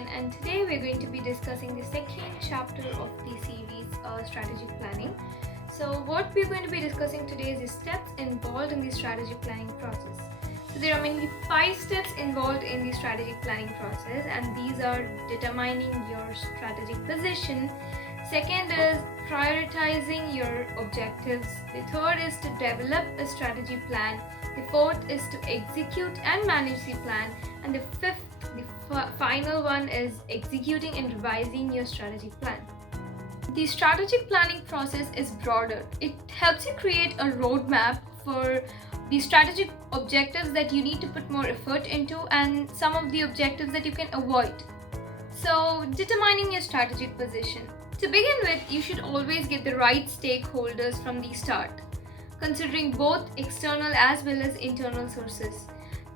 again, and today we're going to be discussing the second chapter of the series, strategic planning. So what we're going to be discussing today is the steps involved in the strategic planning process. So there are mainly 5 steps involved in the strategic planning process, and these are determining your strategic position. Second is prioritizing your objectives. The third is to develop a strategy plan. The fourth is to execute and manage the plan. And the fifth, the final one, is executing and revising your strategic plan. The strategic planning process is broader. It helps you create a roadmap for the strategic objectives that you need to put more effort into and some of the objectives that you can avoid. So, determining your strategic position. To begin with, you should always get the right stakeholders from the start, considering both external as well as internal sources.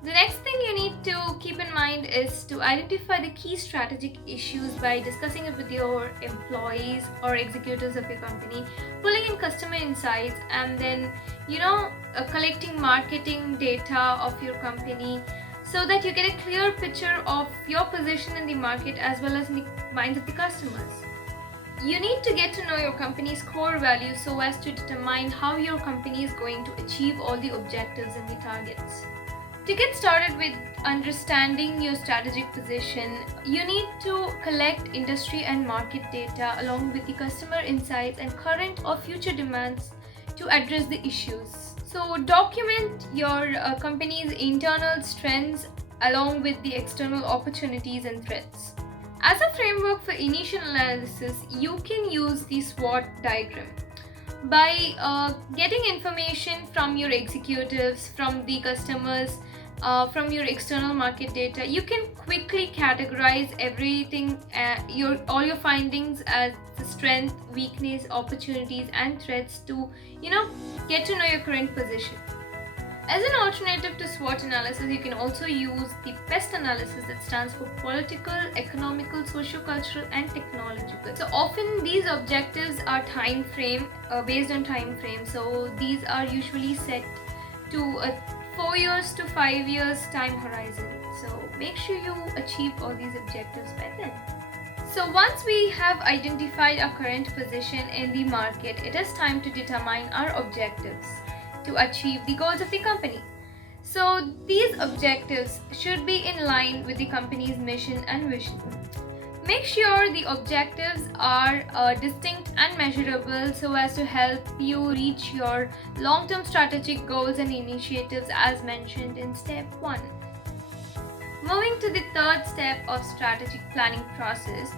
The next thing you need to keep in mind is to identify the key strategic issues by discussing it with your employees or executives of your company, pulling in customer insights, and then collecting marketing data of your company so that you get a clear picture of your position in the market as well as in the minds of the customers. You need to get to know your company's core values so as to determine how your company is going to achieve all the objectives and the targets. To get started with understanding your strategic position, you need to collect industry and market data along with the customer insights and current or future demands to address the issues. So document your company's internal strengths along with the external opportunities and threats. As a framework for initial analysis, you can use the SWOT diagram. By getting information from your executives, from the customers, from your external market data, you can quickly categorize everything, all your findings as the strength, weakness, opportunities, and threats to, get to know your current position. As an alternative to SWOT analysis, you can also use the PEST analysis, that stands for political, economical, socio-cultural, and technological. So often these objectives are based on time frame. So these are usually set to a 4 years to 5 years time horizon. So make sure you achieve all these objectives by then. So once we have identified our current position in the market, it is time to determine our objectives to achieve the goals of the company. So these objectives should be in line with the company's mission and vision. Make sure the objectives are distinct and measurable so as to help you reach your long-term strategic goals and initiatives as mentioned in step 1. Moving to the third step of strategic planning process,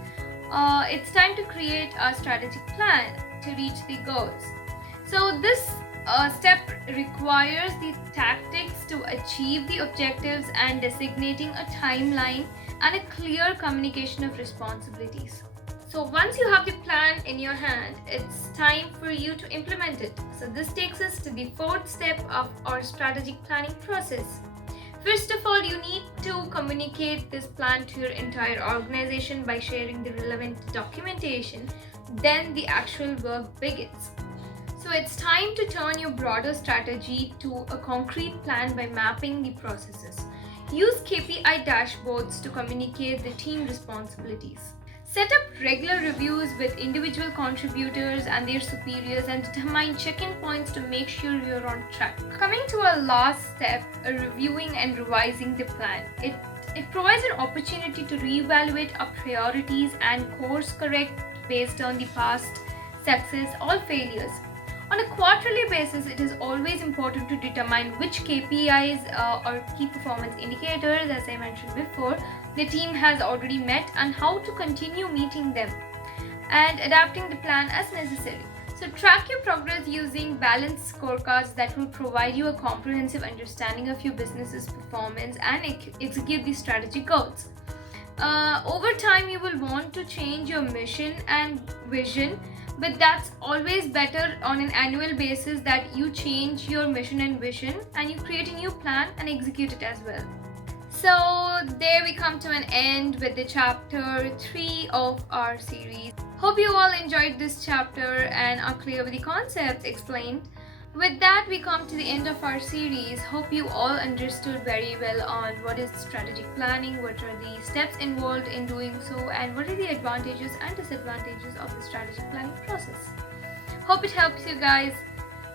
it's time to create a strategic plan to reach the goals. So this step requires the tactics to achieve the objectives and designating a timeline and a clear communication of responsibilities. So once you have the plan in your hand, it's time for you to implement it. So this takes us to the fourth step of our strategic planning process. First of all, you need to communicate this plan to your entire organization by sharing the relevant documentation. Then the actual work begins. So it's time to turn your broader strategy to a concrete plan by mapping the processes. Use KPI dashboards to communicate the team responsibilities. Set up regular reviews with individual contributors and their superiors and determine check-in points to make sure you're on track. Coming to our last step, reviewing and revising the plan. It provides an opportunity to reevaluate our priorities and course correct based on the past success or failures. On a quarterly basis, it is always important to determine which KPIs or key performance indicators, as I mentioned before, the team has already met and how to continue meeting them and adapting the plan as necessary. So track your progress using balanced scorecards that will provide you a comprehensive understanding of your business's performance and execute the strategic goals. Over time, you will want to change your mission and vision, but that's always better on an annual basis that you change your mission and vision and you create a new plan and execute it as well. So there we come to an end with the chapter 3 of our series. Hope you all enjoyed this chapter and are clear with the concepts explained. With that, we come to the end of our series. Hope you all understood very well on what is strategic planning, what are the steps involved in doing so, and what are the advantages and disadvantages of the strategic planning process. Hope it helps you guys.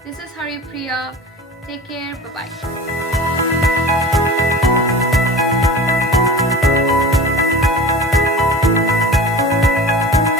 This is Haripriya. Take care. Bye-bye.